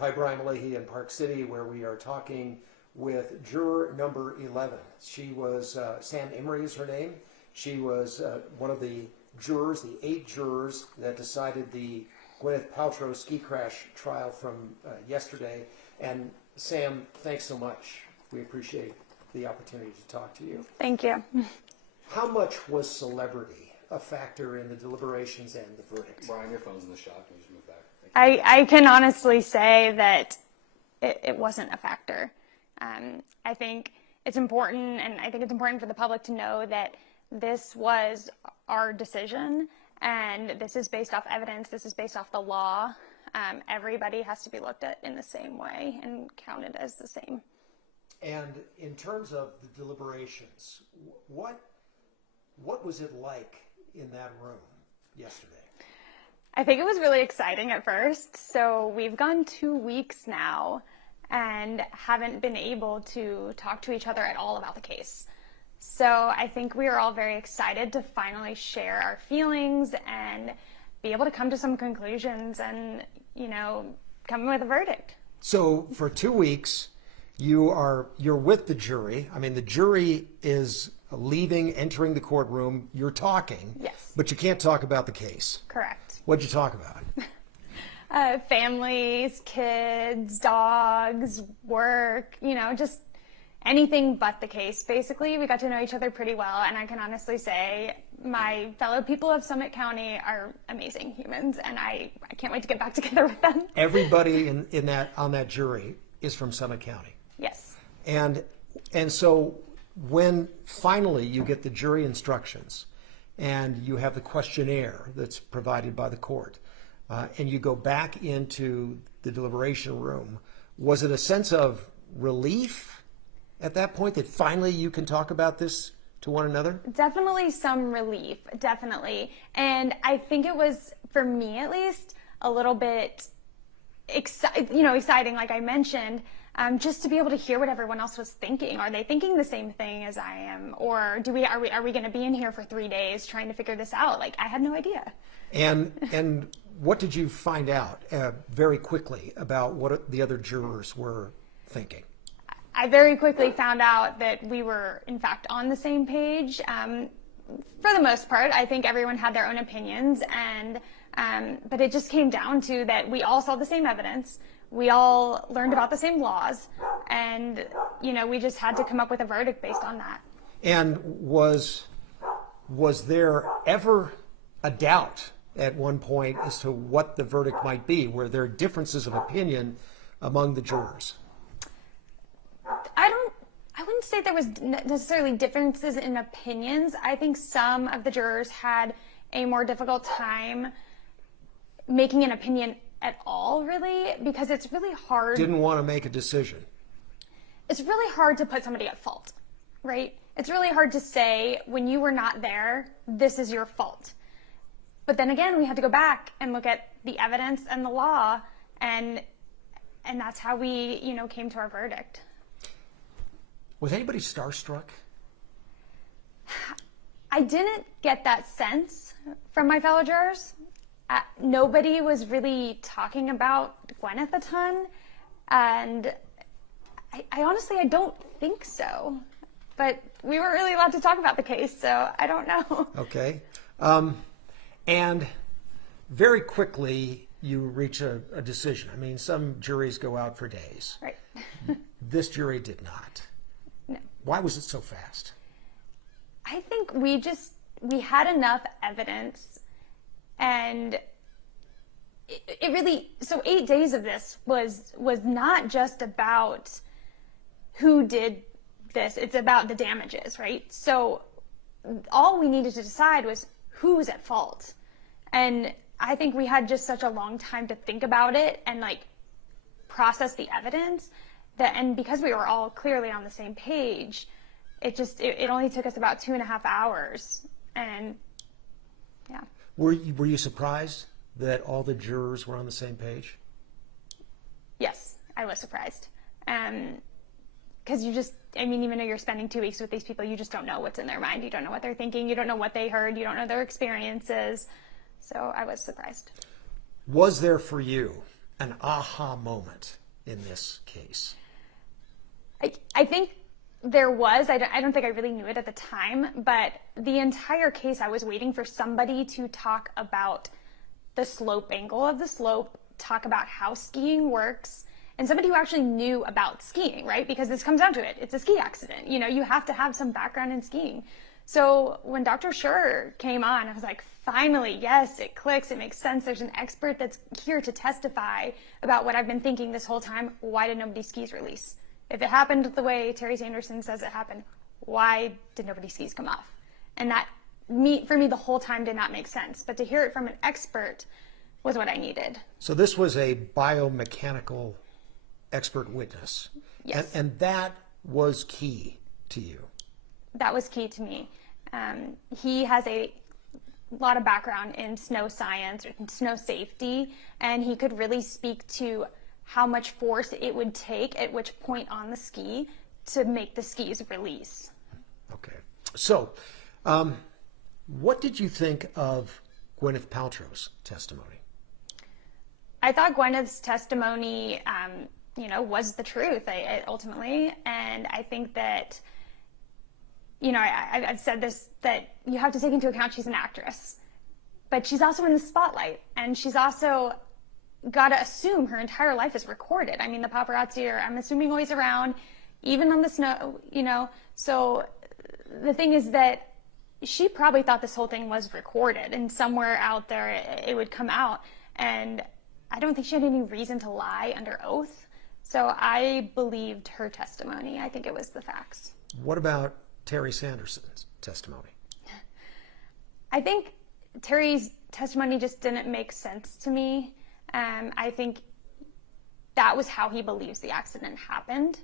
Hi, Brian Leahy in Park City, where we are talking with juror number 11. She was, Sam Imrie is her name. She was one of the jurors, the 8 jurors that decided the Gwyneth Paltrow ski crash trial from yesterday. And Sam, thanks so much. We appreciate the opportunity to talk to you. Thank you. How much was celebrity a factor in the deliberations and the verdict? Brian, your phone's in the shop. Can you just move back? I can honestly say that it wasn't a factor. I think it's important, and I think it's important for the public to know that this was our decision, and this is based off evidence. This is based off the law. Everybody has to be looked at in the same way and counted as the same. And in terms of the deliberations, what was it like in that room yesterday? I think it was really exciting at first. So we've gone 2 weeks now and haven't been able to talk to each other at all about the case. So I think we are all very excited to finally share our feelings and be able to come to some conclusions and, come with a verdict. So for 2 weeks, you're with the jury. I mean, the jury is leaving, entering the courtroom. You're talking. Yes. But you can't talk about the case. Correct. What'd you talk about? Families, kids, dogs, work, just anything but the case. Basically, we got to know each other pretty well, and I can honestly say my fellow people of Summit County are amazing humans, and I can't wait to get back together with them. Everybody on that jury is from Summit County. Yes. And so when finally you get the jury instructions and you have the questionnaire that's provided by the court, and you go back into the deliberation room, was it a sense of relief at that point that finally you can talk about this to one another? Definitely some relief, definitely. And I think it was, for me at least, a little bit exciting, like I mentioned, just to be able to hear what everyone else was thinking. Are they thinking the same thing as I am? Or are we going to be in here for 3 days trying to figure this out? Like, I had no idea. And what did you find out very quickly about what the other jurors were thinking? I very quickly found out that we were, in fact, on the same page. For the most part, I think everyone had their own opinions, but it just came down to that we all saw the same evidence. We all learned about the same laws, and we just had to come up with a verdict based on that. And was there ever a doubt at one point as to what the verdict might be? Were there differences of opinion among the jurors? I wouldn't say there was necessarily differences in opinions. I think some of the jurors had a more difficult time making an opinion at all, really, because it's really hard. Didn't want to make a decision. It's really hard to put somebody at fault, right? It's really hard to say, when you were not there, this is your fault. But then again, we had to go back and look at the evidence and the law, and that's how we, came to our verdict. Was anybody starstruck? I didn't get that sense from my fellow jurors. Nobody was really talking about Gwyneth a ton, and I honestly, I don't think so. But we weren't really allowed to talk about the case, so I don't know. Okay. And very quickly, you reach a decision. I mean, some juries go out for days. Right. This jury did not. No. Why was it so fast? I think we had enough evidence, and it really, so 8 days of this was not just about who did this, it's about the damages, right? So all we needed to decide was who was at fault. And I think we had just such a long time to think about it and process the evidence and because we were all clearly on the same page, it only took us about 2.5 hours. And yeah. Were you surprised that all the jurors were on the same page? Yes, I was surprised. Because even though you're spending 2 weeks with these people, you just don't know what's in their mind. You don't know what they're thinking. You don't know what they heard. You don't know their experiences. So I was surprised. Was there for you an aha moment in this case? I think there was. I don't think I really knew it at the time, but the entire case I was waiting for somebody to talk about the slope angle of the slope, talk about how skiing works, and somebody who actually knew about skiing, right? Because this comes down to it. It's a ski accident. You know, you have to have some background in skiing. So when Dr. Schur came on, I was like, finally, yes, it clicks. It makes sense. There's an expert that's here to testify about what I've been thinking this whole time. Why did nobody's skis release? If it happened the way Terry Sanderson says it happened, why did nobody's skis come off? And that, for me, the whole time did not make sense. But to hear it from an expert was what I needed. So this was a biomechanical expert witness. Yes. And that was key to you. That was key to me. He has a lot of background in snow science or snow safety, and he could really speak to how much force it would take at which point on the ski to make the skis release. Okay. So, what did you think of Gwyneth Paltrow's testimony? I thought Gwyneth's testimony, was the truth ultimately, and I think that, I've said this, that you have to take into account she's an actress, but she's also in the spotlight, and she's also got to assume her entire life is recorded. I mean, the paparazzi are, I'm assuming, always around, even on the snow, So the thing is that she probably thought this whole thing was recorded, and somewhere out there it would come out. And I don't think she had any reason to lie under oath. So I believed her testimony. I think it was the facts. What about Terry Sanderson's testimony? I think Terry's testimony just didn't make sense to me. I think that was how he believes the accident happened.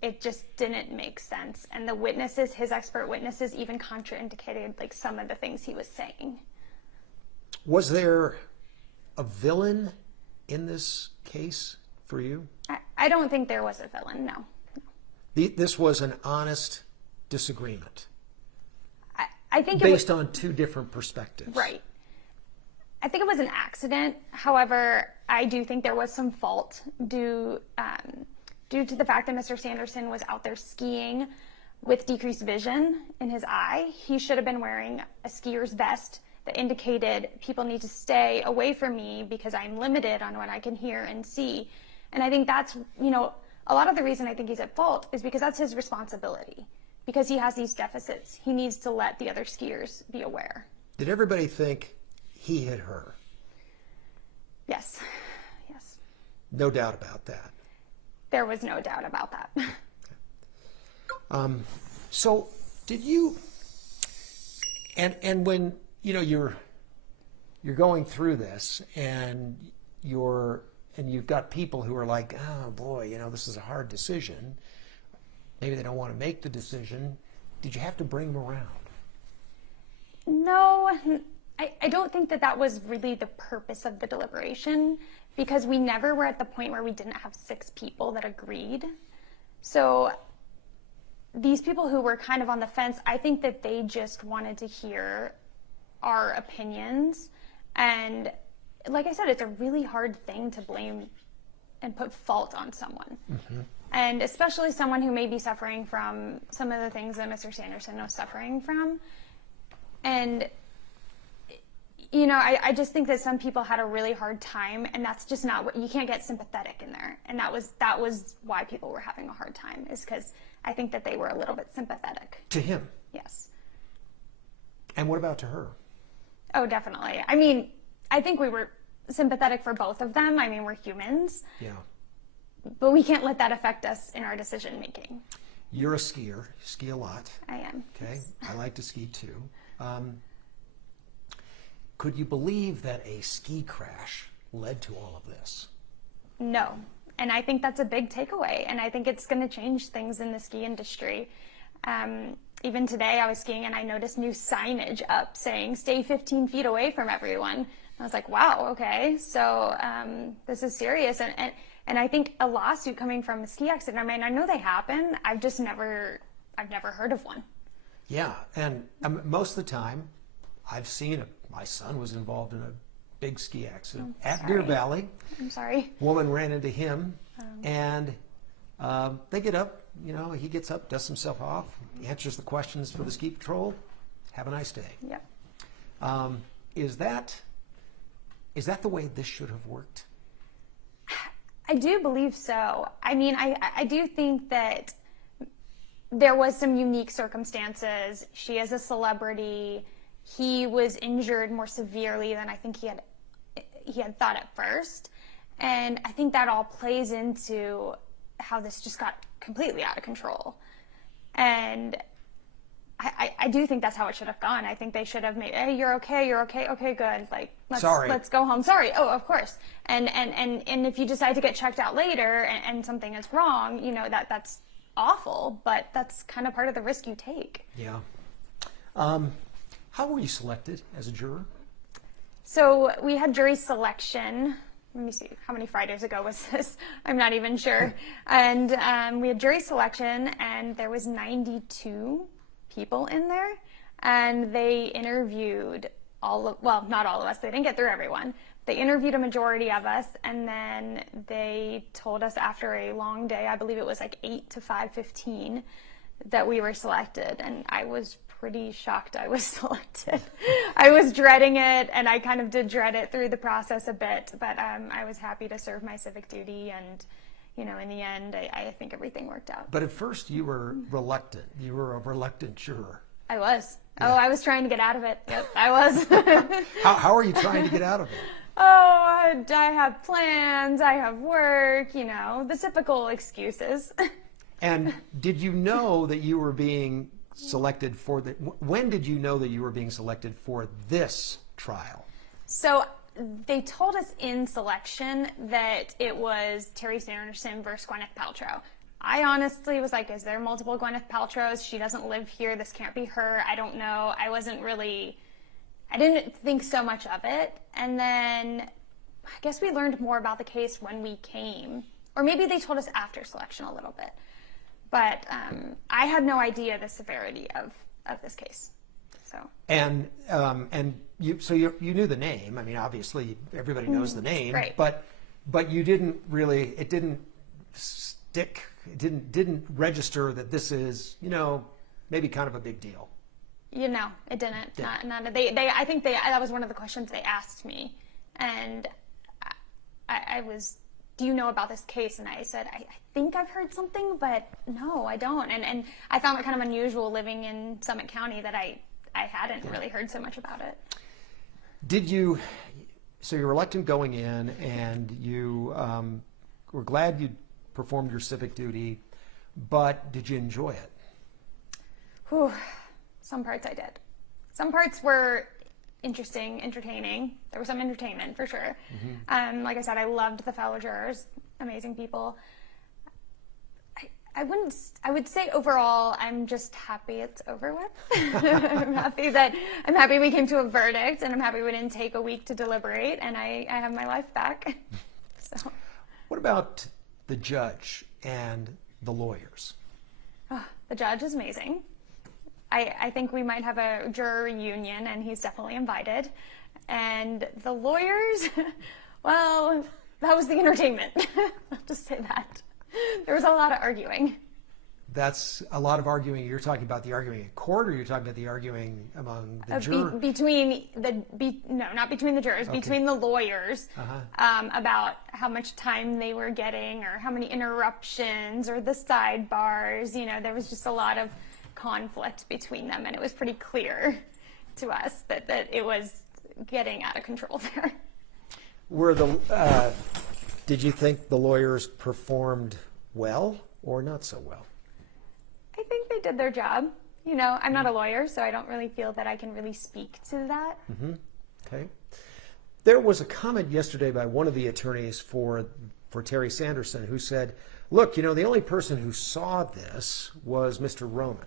It just didn't make sense. And the witnesses, his expert witnesses, even contraindicated like some of the things he was saying. Was there a villain in this case for you? I don't think there was a villain, no. This was an honest disagreement. I think based on two different perspectives. Right. I think it was an accident. However, I do think there was some fault due to the fact that Mr. Sanderson was out there skiing with decreased vision in his eye. He should have been wearing a skier's vest that indicated people need to stay away from me because I'm limited on what I can hear and see. And I think that's, a lot of the reason I think he's at fault is because that's his responsibility. Because he has these deficits, he needs to let the other skiers be aware. Did everybody think he hit her? Yes. Yes. No doubt about that. There was no doubt about that. So did you, and when, you're going through this and you've got people who are like, oh boy, this is a hard decision. Maybe they don't want to make the decision. Did you have to bring them around? No, I don't think that was really the purpose of the deliberation, because we never were at the point where we didn't have 6 people that agreed. So these people who were kind of on the fence, I think that they just wanted to hear our opinions. And like I said, it's a really hard thing to blame and put fault on someone. Mm-hmm. And especially someone who may be suffering from some of the things that Mr. Sanderson was suffering from. And, I just think that some people had a really hard time, and that's just not what, you can't get sympathetic in there. And that was why people were having a hard time, is because I think that they were a little bit sympathetic. To him? Yes. And what about to her? Oh, definitely. I mean, I think we were sympathetic for both of them. I mean, we're humans. Yeah. But we can't let that affect us in our decision making. You're a skier. You ski a lot. I am. Okay. I like to ski too. Could you believe that a ski crash led to all of this? No. And I think that's a big takeaway. And I think it's going to change things in the ski industry. Even today I was skiing and I noticed new signage up saying, stay 15 feet away from everyone. I was like, wow, okay. So this is serious. And I think a lawsuit coming from a ski accident, I mean, I know they happen. I've never heard of one. Yeah, and most of the time, I've seen it. My son was involved in a big ski accident Oh, at sorry. Deer Valley. I'm sorry. Woman ran into him, and they get up. You know, he gets up, dusts himself off, answers the questions for the ski patrol. Have a nice day. Yep. Is that the way this should have worked? I do believe so. I mean, I do think that there was some unique circumstances. She is a celebrity. He was injured more severely than I think he had thought at first. And I think that all plays into how this just got completely out of control. And I do think that's how it should have gone. I think they should have made, hey, you're okay, okay, good. Like, let's go home. Sorry. Oh, of course. And if you decide to get checked out later and something is wrong, you know, that's awful, but that's kind of part of the risk you take. Yeah. How were you selected as a juror? So we had jury selection. Let me see, how many Fridays ago was this? I'm not even sure. And we had jury selection, and there was 92 people in there, and they interviewed not all of us. They didn't get through everyone. They interviewed a majority of us, and then they told us after a long day, I believe it was like 8 to 5:15, that we were selected, and I was pretty shocked I was selected. I was dreading it, and I kind of did dread it through the process a bit, but I was happy to serve my civic duty, and you know, in the end, I think everything worked out. But at first you were reluctant. You were a reluctant juror. I was. Yeah. Oh, I was trying to get out of it. Yep, I was. How are you trying to get out of it? Oh, I have plans, I have work, you know, the typical excuses. And did you know that you were being selected for when did you know that you were being selected for this trial? So they told us in selection that it was Terry Sanderson versus Gwyneth Paltrow. I honestly was like, is there multiple Gwyneth Paltrows? She doesn't live here. This can't be her. I don't know. I didn't think so much of it. And then I guess we learned more about the case when we came. Or maybe they told us after selection a little bit. But I had no idea the severity of this case. So. And you knew the name. I mean, obviously everybody knows the name. Right. But you didn't really. It didn't stick. It didn't register that this is, you know, maybe kind of a big deal. You know, it didn't. Yeah. I think that was one of the questions they asked me, and I was, do you know about this case? And I said, I think I've heard something, but no, I don't. And I found it kind of unusual living in Summit County that I hadn't really heard so much about it. So you're reluctant going in, and you were glad you performed your civic duty, but did you enjoy it? Whew. Some parts I did. Some parts were interesting, entertaining. There was some entertainment for sure. Mm-hmm. Like I said, I loved the fellow jurors, amazing people. I would say overall, I'm just happy it's over with. I'm happy we came to a verdict, and I'm happy we didn't take a week to deliberate, and I have my life back. So. What about the judge and the lawyers? Oh, the judge is amazing. I think we might have a juror reunion, and he's definitely invited. And the lawyers, well, that was the entertainment. I'll just say that. There was a lot of arguing. That's a lot of arguing. You're talking about the arguing in court, or you're talking about the arguing among the jurors? Not between the jurors, okay. Between the lawyers, about how much time they were getting, or how many interruptions, or the sidebars. You know, there was just a lot of conflict between them, and it was pretty clear to us that it was getting out of control there. Did you think the lawyers performed well or not so well? I think they did their job. You know, I'm not a lawyer, so I don't really feel that I can really speak to that. Mm-hmm. Okay. There was a comment yesterday by one of the attorneys for Terry Sanderson who said, look, you know, the only person who saw this was Mr. Roman.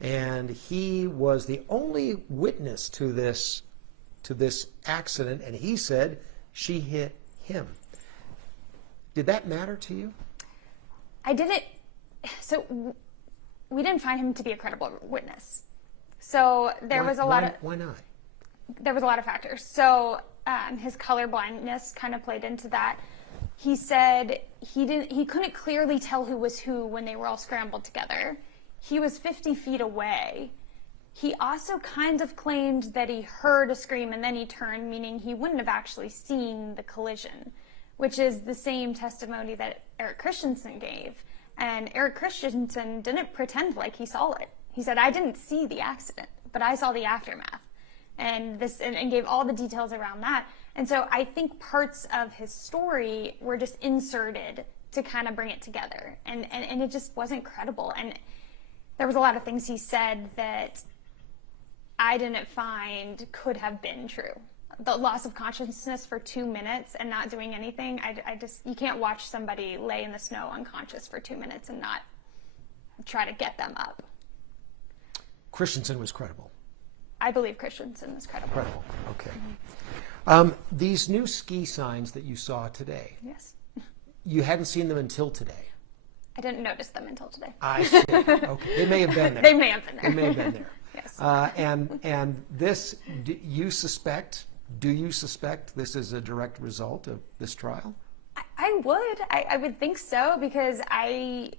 And he was the only witness to this accident, and he said she hit him. Did that matter to you? I didn't. So we didn't find him to be a credible witness. So there was a lot of. Why not? There was a lot of factors. So his color blindness kind of played into that. He said he couldn't clearly tell who was who when they were all scrambled together. He was 50 feet away. He also kind of claimed that he heard a scream and then he turned, meaning he wouldn't have actually seen the collision, which is the same testimony that Eric Christensen gave. And Eric Christensen didn't pretend like he saw it. He said, I didn't see the accident, but I saw the aftermath. And gave all the details around that. And so I think parts of his story were just inserted to kind of bring it together. And it just wasn't credible. And there was a lot of things he said that I didn't find could have been true. The loss of consciousness for 2 minutes and not doing anything, you can't watch somebody lay in the snow unconscious for 2 minutes and not try to get them up. Christensen was credible. I believe Christensen was credible. Credible, okay. These new ski signs that you saw today, Yes. you hadn't seen them until today. I didn't notice them until today. I see. Okay. They may have been there. They may have been there. They may have been there. Yes. And this, do you suspect this is a direct result of this trial? I would think so, because I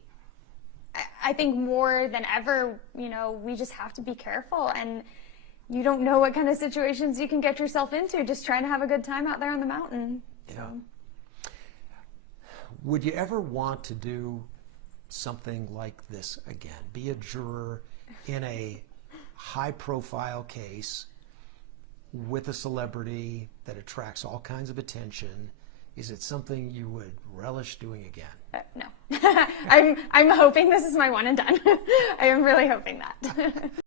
think more than ever, we just have to be careful, and you don't know what kind of situations you can get yourself into just trying to have a good time out there on the mountain. Yeah. Would you ever want to do something like this again? Be a juror in a high-profile case with a celebrity that attracts all kinds of attention? Is it something you would relish doing again? No. I'm hoping this is my one and done. I am really hoping that.